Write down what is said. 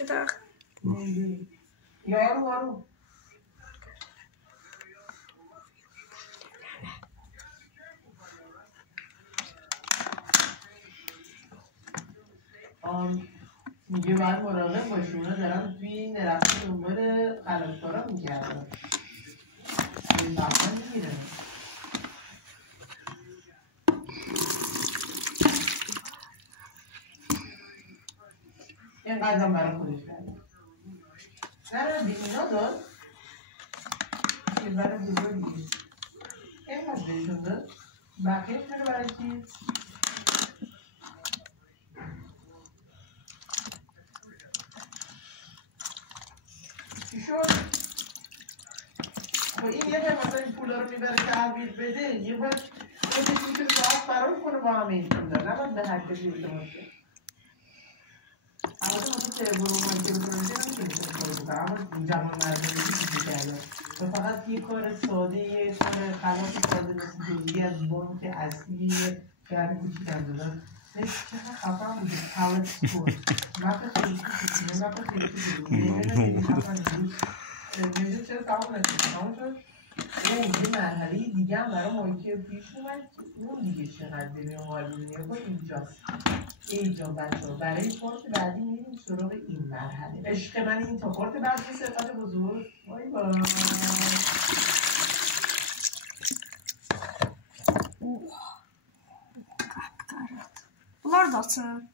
چطور؟ یارو میگه باید مراقب باشی، اونا دارن توی این درخت دنبال خلافکارا میگردن، این بحثا میگیرن. این قدم برای خودش کرده نه به اینا داد یه برای بزرگی این قدر بهشون داد بقیهش میره برای چی؟ چی شد؟ خب این یه بار مثلا این پولا رو میبره تحویل بده، یه بار خودش میتونه راحت فرار کنه با همه این پولا، نباید به هر کسی اعتماد کنه. اما تو مثلا تلگرام که بکنه نمیتونه کار بکنه، اما جوان مردمی چیزی کرده و فقط یه کار ساده، یه کار خلاف ساده مثل جزئی از بانک اصلی شهر کوچیک دادن. چقدر خفن بوده پاور سکور مپه خیلی کشیده، مپه خیلی کشیده نمیده خیلی خفن بود. نمیده چرا تمام نشد، تمام شد. یه مرحله دیگه هم برای مایکل پیش اومد که اون دیگه چقدر دلیل مالیونیه با اینجاست. ای جان بچه ها برای پارت بعدی میریم سراغ این مرحله. عشق من این تا پارت بعدی سرقت بزرگ. وای وای Bunlar da açın.